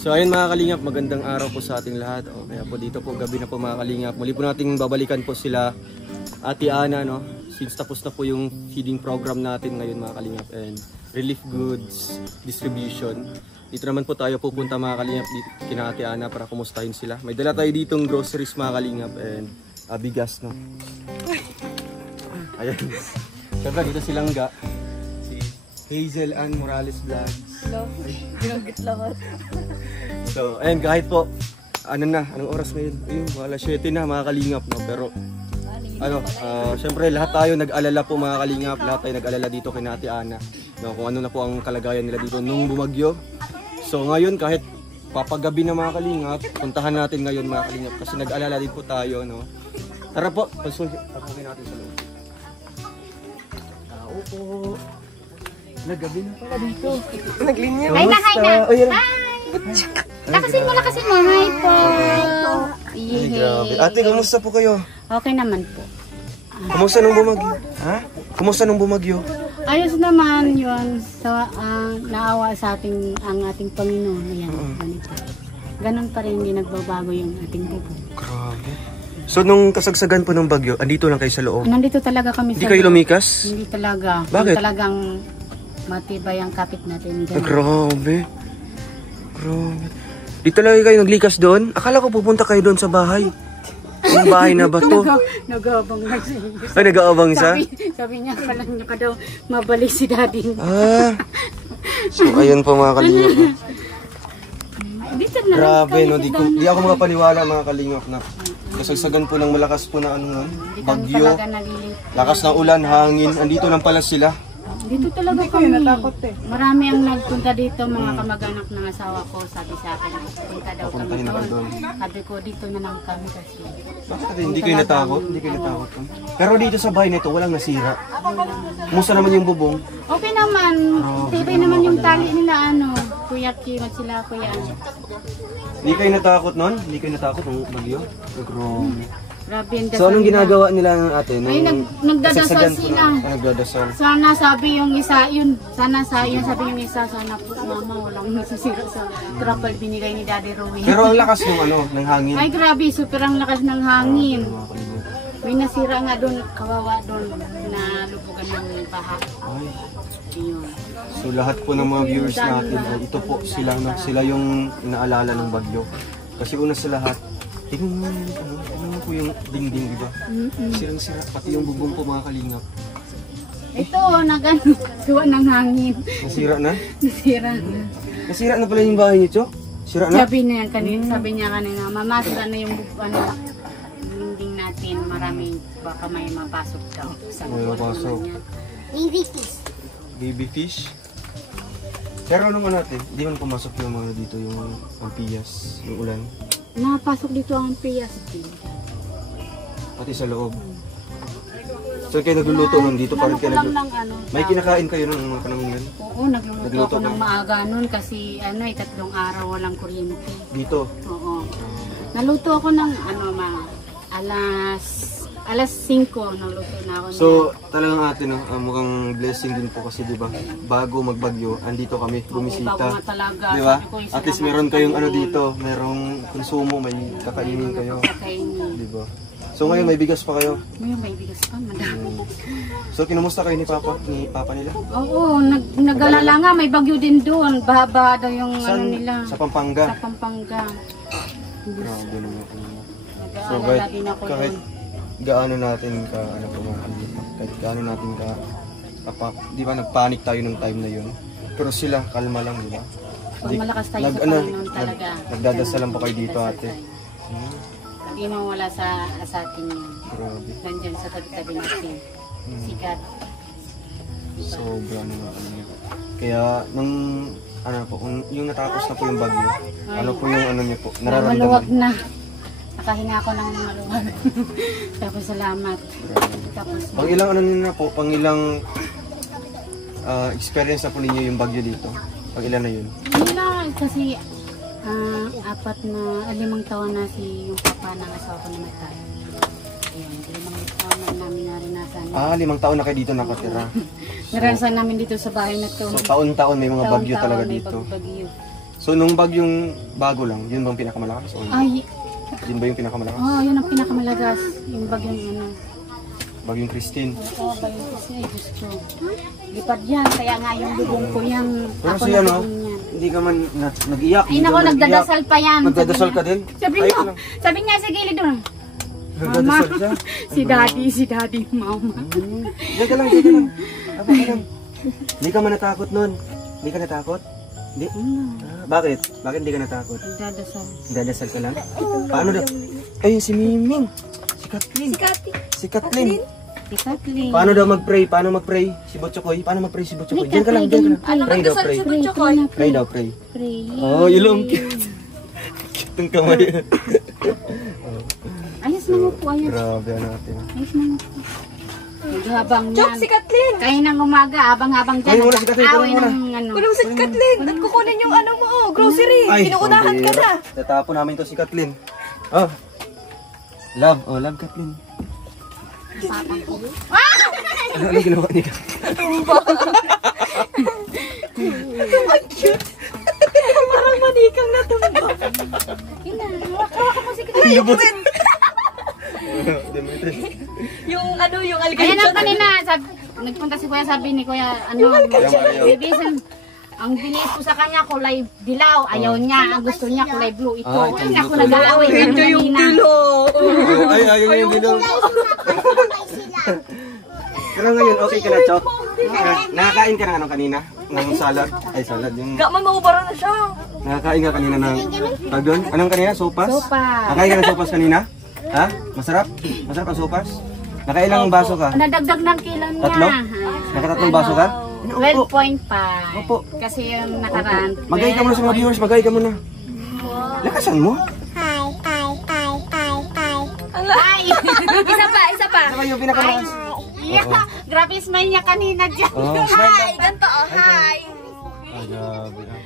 So ayun mga kalingap, magandang araw po sa ating lahat. O, kaya po dito po, gabi na po mga kalingap. Muli po nating babalikan po sila Ate Ana, no? Since tapos na po yung feeding program natin ngayon mga kalingap and relief goods distribution. Dito naman po tayo pupunta mga kalingap kina Ate Ana para kumustahin sila. May dala tayo ditong groceries mga kalingap and bigas, no? Ayan. Siyempre dito si Langga, si Hazel Ann Morales Vlogs. Hello, ginagit lahat. So, ayun, kahit po, anong oras ngayon? Ayun, alas 7 na mga kalingap, no? Pero, syempre lahat tayo nag-alala po mga kalingap, lahat tayo nag-alala dito kay Ate Ana, no? Kung ano na po ang kalagayan nila dito nung bumagyo. So, ngayon, kahit papagabi na mga kalingap, puntahan natin ngayon mga kalingap, kasi nag-alala din po tayo, no? Tara po, pasukin natin sa loob. Tao po. Nagabi na pala dito. Naglinya. Hi na, hi na. Hi! Lakasin mo, lakasin mo. Hi po. Ay, grabe. Ate, kamusta po kayo? Okay naman po. Kumusta nung bumagyo? Ha? Kumusta nung bumagyo? Ayos naman yun. Naawa sa ating, ang ating Panginoon. Ayan, ganito. Ganon pa rin, hindi nagbabago yung ating bubo. Grabe. So nung kasagsagan po ng bagyo, andito lang kayo sa loob? Nandito talaga kami Hindi kayo lumikas? Hindi talaga. Bakit? Talagang matibay ang kapit natin. Grabe. Grabe. Di talaga kayo naglikas doon? Akala ko pupunta kayo doon sa bahay. Yung bahay na ba to? Nag-aabang na siya. Ay, nag-aabang siya? Sabi niya, pala niya ka daw mabalik si daddy. So, ayun po mga kalingap. Dito na Grabe, no? Di ako makapaniwala mga kalingap na kasagsagan po ng malakas po na bagyo. Lakas ng ulan, hangin. Andito lang pala sila. Dito talaga kami. Marami ang nagpunta dito, mga kamag-anak ng asawa ko. Sabi sa akin, punta daw kami doon. Sabi ko, dito na lang kami kasi. Bakit hindi kayo natakot? Hindi kayo natakot? Pero dito sa bahay nito, walang nasira. Kumusta naman yung bubong? Okay naman. Tibay naman yung tali nila, Kuya Kim at sila, Kuya Hindi kayo natakot nun? Hindi kayo natakot ng bagyo? Grabe yung dasal. So anong ginagawa nila ng ate? Ay, nagdadasal sila. Nagdadasal. Sana sabi yung isa, sana sabi yung isa, sana po mama, walang nasisira sa trapal binigay ni Daddy Rowie. Pero ang lakas ng hangin. Ay grabe, super ang lakas ng hangin. May nasira nga doon, kawawa doon, na lubugan ng baha. Ay. Ayun. So lahat po ng mga viewers natin, ito po sila yung inaalala ng bagyo. Kasi una sa lahat, tingnan mo po yung dingding, di ba? Sirang-sira, pati yung bubong po mga kalingap. Ito, gawa ng hangin. Nasira na? Nasira na. Nasira na pala yung bahay niyo, Cho? Sira na? Sabi niya kanina, mama, sira na yung dingding natin. Marami, baka may mapasok daw. May mapasok. Baby fish. Baby fish? Pero ano natin, hindi man pumasok yung mga dito, yung piyas, yung ulan. Napasok dito ang piyas. Pati sa loob. So kayo nagluluto nun dito pa rin kayo May kinakain kayo nun ng mga panahon yan? Oo, nagluluto ako ng maaga nun kasi 3 araw walang kuryente. Dito? Oo. Naluto ako ng alas 5 naluto na ako. So talagang ate mukhang blessing din po kasi 'di ba? Bago magbagyo, andito kami bumisita. Bago nga talaga. 'Di ba? At least meron kayong dito, merong konsumo, may kakainin kayo. 'Di ba? So ngayon may bigas pa kayo? Ngayon may bigas pa, madami. So kinumusta kayo ni Papa nila? Oo, nag-alala nga, may bagyo din doon. Bahaba daw yung nila. Sa Pampanga? Sa Pampanga. Grabe naman. So Nag-alala din ako kahit doon. gaano natin kahit gaano natin di ba nagpanik tayo ng time na yun. Pero sila, kalma lang, di ba? Pag malakas tayo sa Panginoon talaga. Nagdadasalan pa kayo dito, ate. Hindi mawala sa atin yun. Grabe. Nandyan sa tabi-tabi natin. Sikat. Sobra naman. Kaya, nung, yung natapos na po yung bagyo, ano po yung niyo po, nararamdaman? Maluwag na. Nakahinga ako ng maluwag. Tapos salamat. Tapos, pang ilang experience na po ninyo yung bagyo dito? Pang ilan na yun? Hindi na, kasi 5 taon na yung papa ng asawa ko namatay. Ayan, 5 taon na namin naranasan. 5 taon na kayo dito nakatira. Naranasan namin dito sa bahay na to. So taon-taon may mga bagyo talaga dito. Bagyo. So, nung bagyong bago lang, yun bang pinakamalakas? O Ay, yun ba yung pinakamalakas? yun ang pinakamalagas. Yung bagyong ano. Bagyong Christine. Oo, bagyong kasi ay Diyos ko. Lipad yan, kaya nga yung bubong ko yan. Pero Ako si na ano, bubong yan. hindi ka man nag-iyak. Ay nako, nagdadasal pa yan. Nagdadasal ka din? Sabi Ay, mo, ano? sabi niya sa gilid doon. Nagdadasal siya? Si daddy, mama. Diyan ka lang, diyan ka lang. Aba ka lang. Hindi ka man natakot nun. Hindi ka natakot? Hindi? Bakit? Bakit hindi ka natakot? Nagdadasal. Nagdadasal ka lang? Paano daw? Ay, si Miming. Si Kathleen. Si Kathleen. Si Kathleen. Paano daw mag-pray? Paano mag-pray? Si Botchokoy? Paano mag-pray si Botchokoy? Diyan ka lang, diyan ka lang. Pray daw, pray. Pray daw, pray. Pray. Oh, ilong cute. Cute ang kamay. Ayos na mo po, ayos. Grabe natin. Ayos na mo po. Habang Chok, yan. si Kathleen! Kayo ng umaga, abang-abang dyan. Kunin mo na si Kathleen, nag-aaway kunin mo na. ng ano. Kulong si Kathleen! At kukunin yung ano mo, grocery! Pinuunahan ka na! Tatapon namin to si Kathleen. Oh. Love. Oh, love Kathleen. Ano ginawa ni Kathleen? Ang cute! Parang manikang natumba. Ina, hawak mo si Kathleen. Lubot. Yung ano, yung Ayan algalit ang kanina, nagpunta si Kuya, sabi ni Kuya, ano, bibisan, ang bilis ko sa kanya, kulay dilaw, ayaw niya, ang gusto niya, kulay blue, ito. Ay, ako nag-aaway ng Ito yung kanina. dilo! Ay, ayun yung bilong. Pero ngayon, okay ka na, Chok? Nakakain ka ng ano kanina? Ng salad? Ay, salad. Yung... Gaman, maubara na siya! Nakakain ka kanina ng... Tawag doon? Anong kanina? Sopas? Sopas. Nakain ka ng sopas kanina? Ha? Masarap? Masarap ang sopas? Nakailang baso ka? Nadagdag ng kilo niya. Tatlo? Nakatatlong baso ka? 12.5. Opo. Kasi yung nakaraan. Magay ka muna sa mga viewers, magay ka muna. Lakasan mo? Ay! Isa pa, isa pa! Ano yung pinakamalakas? Yeah, grabe yung smile niya kanina dyan. Oh, Hi! Ganto, oh, hi! Ay, grabe na.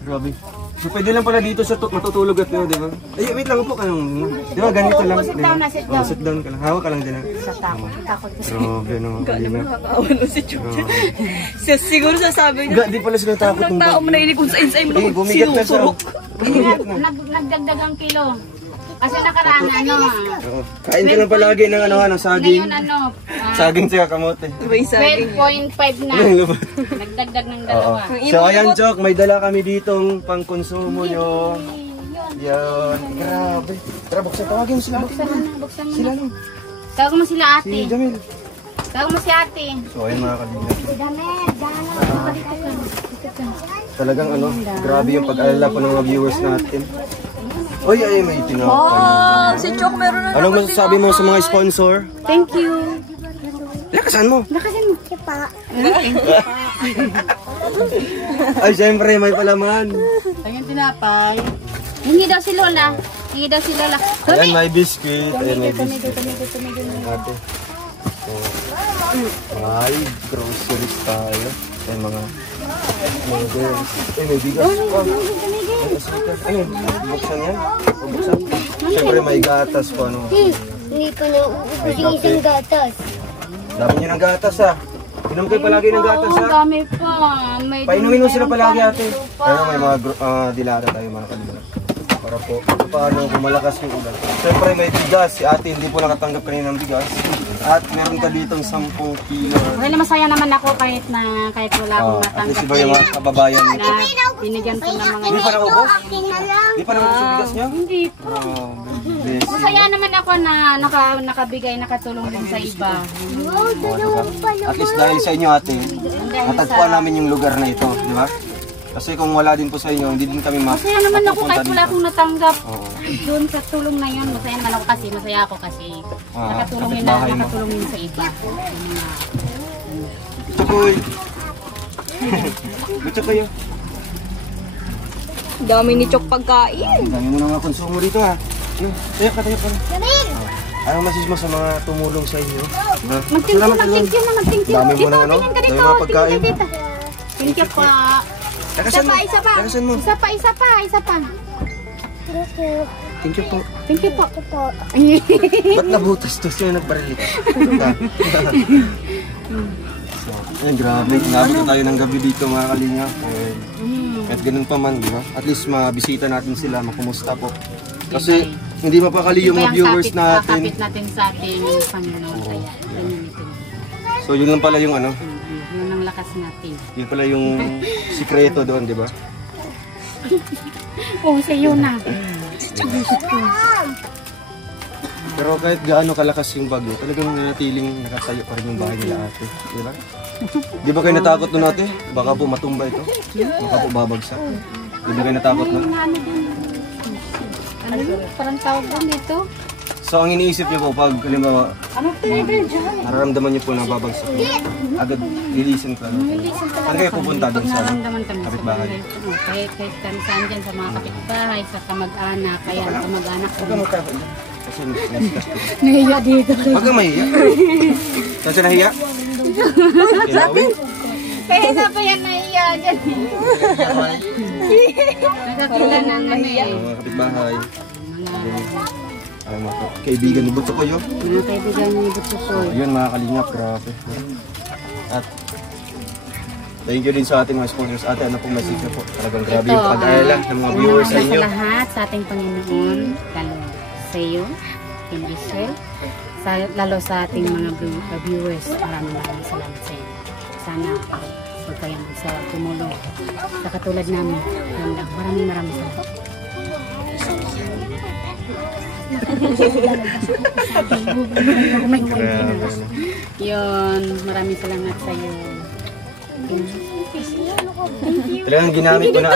Grabe. So, pwede lang pala dito sa matutulog at di ba? Ay, wait lang po ka lang. Di ba, ganito lang. Sit down na, sit down. Oh, sit down ka lang. Hawak ka lang dyan. Sa takot. Takot ko siya. Grabe naman. Kalina. Nakakaawa nun si Chok. Siguro sasabi niya, Di pala sila takot ng tao mo nailig kung sa mo Eh, bumigat na siya. sinusurok. Bumigat na. Nagdagdag ang kilo. Kasi nakaraan, ano, Oo. Kain ka lang palagi ng ano, saging. ngayon, ano, Saging sa kamote. May saging. 12.5 na. Ay, lubot. Nagdagdag ng Oo. dalawa. So, ayan, Chok. May dala kami ditong pangkonsumo nyo. Yan. Grabe. Tara, buksan. Tawagin mo sila. Buksan mo na, buksan mo Sila na. lang. Tawag mo sila ate. Si Jamil. Tawag mo si ate. So, ayun mga kalina. Si Jamel, dito ka. Talagang ano, grabe yung pag-alala po ng mga viewers natin. Oy, ay, may tinapay. Oh, si Chok meron na Anong masasabi mo sa mga sponsor? Thank you. Lakasan mo. Lakasin mo. Ay, syempre, may palaman. Ayun tinapay. Hingi daw si Lola. Hingi daw si Lola. Ayan, may biscuit. Ayan, may biscuit. Tumigil. Ate. So, ay, groceries tayo. Ayan, mga girls. Ay, may bigas. Oh. Ano, buksan yan? O, buksan? Syempre, may gatas po, ano. Hindi pa na uubusin isang gatas. Dami nyo ng gatas, ha. Inom kayo palagi ng gatas, ha. Ang dami pa. May Painumin mo sila meron palagi, pa. ate. Pero may mga dilata tayo, mga kanila. Para po, paano kung malakas yung ulan. Siyempre, may bigas. Si ate hindi po nakatanggap kanina ng bigas. At meron ka ditong 10 kilo. Well, masaya naman ako kahit wala akong At natanggap. si ba yung mga kababayan nito? Na binigyan ko ng mga Hindi pa naubos? Akin na lang. Hindi pa naubos yung bigas niya? Hindi po. Oh, blessing. Masaya naman ako na nakabigay, nakatulong din sa iba. Oh, dalawa pa At least dahil sa inyo, ate, Dahil natagpuan namin yung lugar na ito, di ba? Kasi kung wala din po sa inyo, hindi din kami Masaya naman ako kahit wala akong natanggap. Oo. Doon sa tulong na yun, masaya naman ako kasi masaya ako kasi nakatulong yun kapitbahay mo. nakatulong yun sa iba. Chukoy! Gusto kayo? Dami ni Chok pagkain. Dami mo na mga konsumo dito, ha? Tayo ka, tayo ka. Anong message mo sa mga tumulong sa inyo? Mag-thank you, mag-thank you na, mag-thank you. Dami mo Dito, ng ano? tingin ka dito. Dami mga pagkain. Tingin ka dito. Thank you pa. Lakasan mo! Isa pa. Lakasan mo! Isa pa. Thank you po. Thank you po. Ba't nabutas to? Sino nagbarili ka? Ayan, grabe. Nabot na tayo ng gabi dito mga kalingap. Kahit ganun pa man, di ba? At least mabisita natin sila, makumusta po. Kasi hindi mapakali yung mga viewers natin. Kapit natin sa ating Panginoon. Kaya, ganyan ito. So yun lang pala yung ano, Yun ang lakas natin. yun pala yung sikreto doon, di ba? Oo, sa'yo na. Pero kahit gaano kalakas yung bagyo, talagang nanatiling nakatayo pa rin yung bahay nila ate. Di ba? Di ba kayo natakot nun ate? Baka po matumba ito. Baka po babagsak. Di ba kayo natakot nun? Ano yun? Parang tawag doon dito. So ang iniisip niyo po pag halimbawa nararamdaman niyo po na babagsak niyo, agad lilisin ka. Saan kayo pupunta Pag doon sa naramdaman kami sa kapitbahay? bahay. Kahit kami saan dyan sa mga kapitbahay, sa kamag-anak, kaya kamag-anak ko. Huwag ka magkakot dyan. Kasi naskas ko. Nahiya dito. Huwag ka mahiya. Saan siya nahiya? Sabi? Kaya na pa yan nahiya dyan. Nakakita na ano eh. Mga kapitbahay. Mga kaibigan ni Buto ko yun. Mga kaibigan ni Butsukoy. Yun mga kalingap, grabe. At thank you din sa ating mga sponsors. Ate, ano pong message niyo po? Talagang grabe yung pag-alala ng mga viewers sa inyo. Sa lahat, sa ating Panginoon, lalo sa iyo, in Israel, lalo sa ating mga viewers, maraming salamat sa inyo. Sana huwag kayong magsawa tumulong sa katulad namin. Maraming salamat. Yun, maraming salamat sa iyo. Talagang ginamit mo na.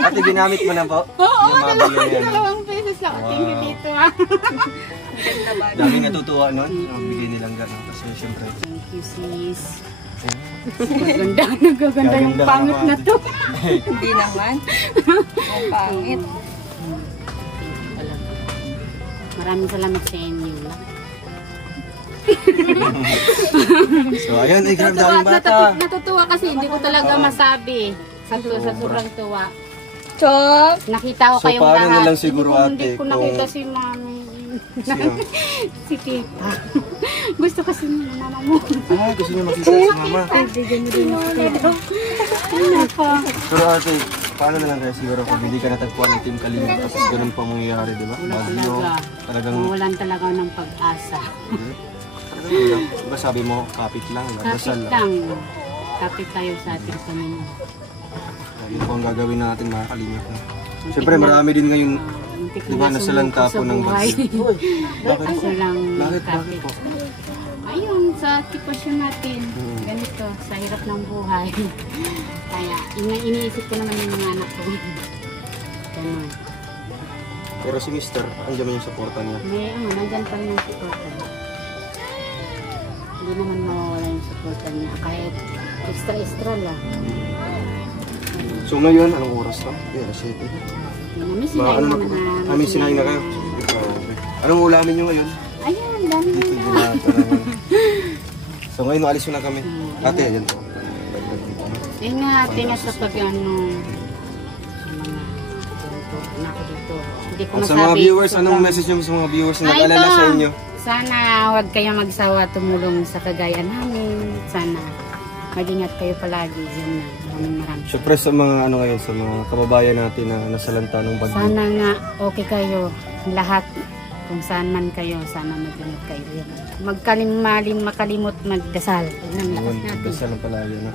Ate, ginamit mo na po. Oo, dalawang beses na. Thank you dito ha. Daming natutuwa nun. Ang bigay nilang gano'n. Kasi syempre. Thank you sis. Nagaganda yung pangit na to. Hindi naman. Ang pangit. Maraming salamat sa inyo. So ayan, ay grabe daming bata. Natutuwa kasi hindi ko talaga masabi. Sa sobrang tuwa. Chok! Nakita ko So, kayong paano lahat. na lang siguro, Hindi ate, ko kung- nakita si mami. Si tita. Gusto kasi ni mama mo. Ah, gusto niyo makita si mama. Pero ate, paano na lang kaya siguro kung hindi ka natagpuan ng Team Kalingap tapos ganun pa mangyayari, di ba? Wala Bagyo, talaga. talagang, Mawalan talaga ng pag-asa. talagang wala. Diba sabi mo, kapit lang, dasal Kapit lang. lang. Kapit tayo sa ating Panginoon. Yun po ang gagawin natin mga Kalingap. Siyempre marami din ngayong, di ba, nasalanta po ng bagyo. Bakit po? Kasi lang Bakit kapit. po? Ayun, sa sitwasyon natin, ganito, sa hirap ng buhay. Kaya, iniisip ko naman yung mga anak ko. Ganun. Pero si Mister, andyan mo yung supporta niya. May, nandyan pa rin yung supportan niya. Hindi naman mawawala yung supportan niya. Kahit extra lang. So ngayon, anong oras na? Alas 7. May sinayin Ano na naman po? na. May sinayin na kayo? Anong ulamin nyo ngayon? Ayun, dami Dito na. ginata naman. So ngayon, alis mo na kami. Ate, ayan po. Ingat sa pag ano. Anak ko dito. Hindi ko At sa masabi. mga viewers, anong message nyo sa mga viewers na nag-alala sa inyo? Sana huwag kayong magsawa tumulong sa kagaya namin. Sana mag-ingat kayo palagi. Yan na. Maraming. Siyempre sa mga ano ngayon, sa mga kababayan natin na nasalanta ng bagyo. Sana nga okay kayo. Lahat. Kung saan man kayo, sana mag-ingat kayo. Yan. Makalimot magdasal. Yan ang lakas natin. Dasal lang palagi na.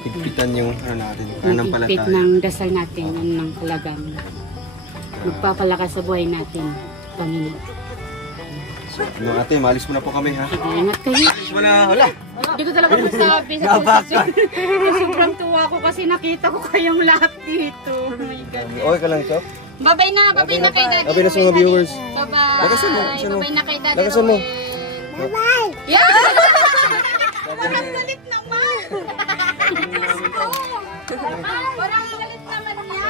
Higpitan yung ano natin, Magigpit pananampalataya. ng dasal natin. Yan ang kalagan. Magpapalakas sa buhay natin. Panginoon. So, no, ate, maalis mo na po kami ha. Sige, ingat kayo. Maalis mo na, wala. Hindi ko talaga masabi sa Nabakan. sobrang tuwa ko kasi nakita ko kayong lahat dito. Oh my God. Okay ka lang, Chok? Babay na kay Daddy. Babay na sa mga viewers. Bye-bye. Lakasan mo, lakasan mo. Babay na kay Daddy. Lakasan mo. Bye-bye. Yeah! Parang galit naman. Parang galit naman niya.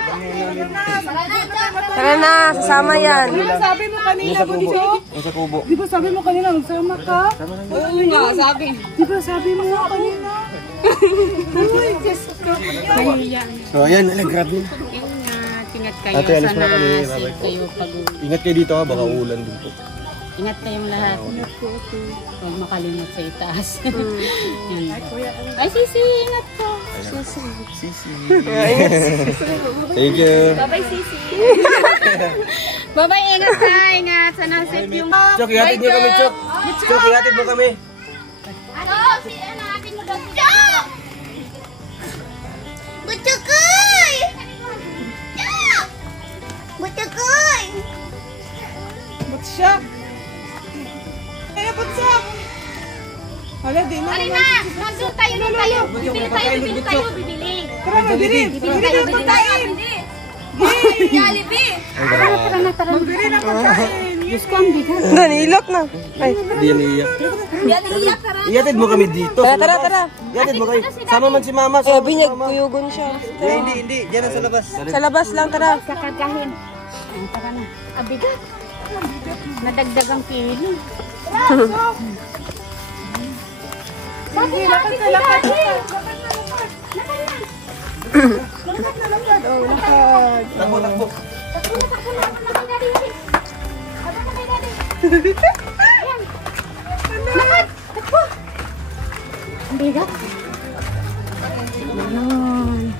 Tara na, sasama yan. Sabi mo kanina, Sa kubo. Sa kubo. di ba sabi mo kanina magsama ka? Oo nga, sabi. Di ba sabi mo nga kanina? Kaya, So, ayan, grabe. ingat kayo. Ate, alis Sana na kami. safe kayo pag Ingat kayo dito ha, baka uulan din po. Ingat kayong lahat. Huwag makalimot sa itaas. Yan. Ay, Sisi, ingat po. Sisi. Thank you. Bye-bye, Sisi. Bye-bye, ingat ka, ingat. Sana safe yung... Chok, ihatid niyo kami, Chok. Chok, ihatid mo kami. Ano? Ano atin mo doon? Chok! Butsukoy! Butsukoy! Ba't siya? Kaya ba't siya? Hala, di na. Halina! Nandun tayo, doon tayo. Bibili tayo, bibili tayo, bibili. Tara na, bili. Bibili tayo, bibili tayo. Jollibee! Tara na, tara na. Bili ng pagkain. Diyos ko, ang bigat. Nanilok na. Ay. Hindi yan iiyak. Yan, iiyak, tara. Ihatid mo kami dito. Tara, sa tara, labas. tara. Ihatid mo kami. Sama man si Mama. Eh, binyag kuyugon siya. Hindi. Diyan na sa labas. Sa labas lang, tara. Kakargahin. Ay, tara na. Ang bigat. Nadagdagang kilo. Sige, lakad na, lakad. Lakad na, lakad. Oh, lakad. Takbo. Ang bigat. Ayun.